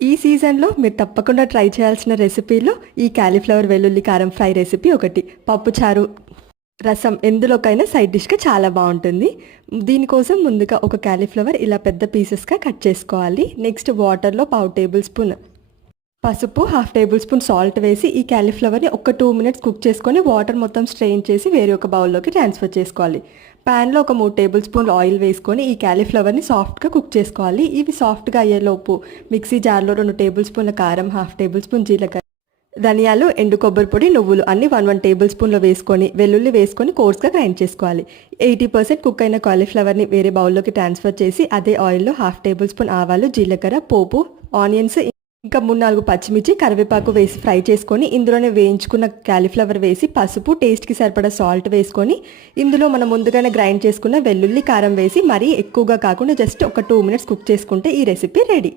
ఈ సీజన్‌లో మీరు తప్పకుండా ట్రై చేయాల్సిన రెసిపీలో ఈ కాలీఫ్లవర్ వెల్లుల్లి కారం ఫ్రై రెసిపీ ఒకటి. పప్పుచారు, రసం ఎందులోకైనా సైడ్ డిష్‌గా చాలా బావుంటుంది. దీనికోసం ముందుగా ఒక కాలీఫ్లవర్ ఇలా పెద్ద పీసెస్‌గా కట్ చేసుకోవాలి. నెక్స్ట్ వాటర్‌లో పావు టేబుల్ స్పూన్ పసుపు, హాఫ్ టేబుల్ స్పూన్ సాల్ట్ వేసి ఈ కాలీఫ్లవర్‌ని ఒక 2 మినిట్స్ కుక్ చేసుకొని వాటర్ మొత్తం స్ట్రెయిన్ చేసి వేరే ఒక బౌల్‌లోకి ట్రాన్స్‌ఫర్ చేసుకోవాలి. ప్యాన్‌లో ఒక 3 టేబుల్ స్పూన్లు ఆయిల్ వేసుకొని ఈ కాలీఫ్లవర్‌ని సాఫ్ట్‌గా కుక్ చేసుకోవాలి. ఇవి సాఫ్ట్‌గా అయ్యేలోపు మిక్సీ జార్‌లో 2 టేబుల్ స్పూన్ల కారం, హాఫ్ టేబుల్ స్పూన్ జీలకర్ర, ధనియాలు, ఎండు కొబ్బరి పొడి, నువ్వులు అన్నీ 1 టేబుల్ స్పూన్‌లో వేసుకొని వెల్లుల్లి వేసుకొని కోర్స్‌గా గ్రైండ్ చేసుకోవాలి. 80% కుక్ అయిన కాలీఫ్లవర్‌ని వేరే బౌల్‌లోకి ట్రాన్స్‌ఫర్ చేసి అదే ఆయిల్‌లో హాఫ్ టేబుల్ స్పూన్ ఆవాలు, జీలకర్ర, పోపు, ఆనియన్స్, ఇంకా 3-4 పచ్చిమిర్చి, కరివేపాకు వేసి ఫ్రై చేసుకొని ఇందులోనే వేయించుకున్న కాలీఫ్లవర్ వేసి పసుపు, టేస్ట్‌కి సరిపడా సాల్ట్ వేసుకొని ఇందులో మనం ముందుగానే గ్రైండ్ చేసుకున్న వెల్లుల్లి, కారం వేసి మరీ ఎక్కువగా కాకుండా జస్ట్ ఒక 2 మినిట్స్ కుక్ చేసుకుంటే ఈ రెసిపీ రెడీ.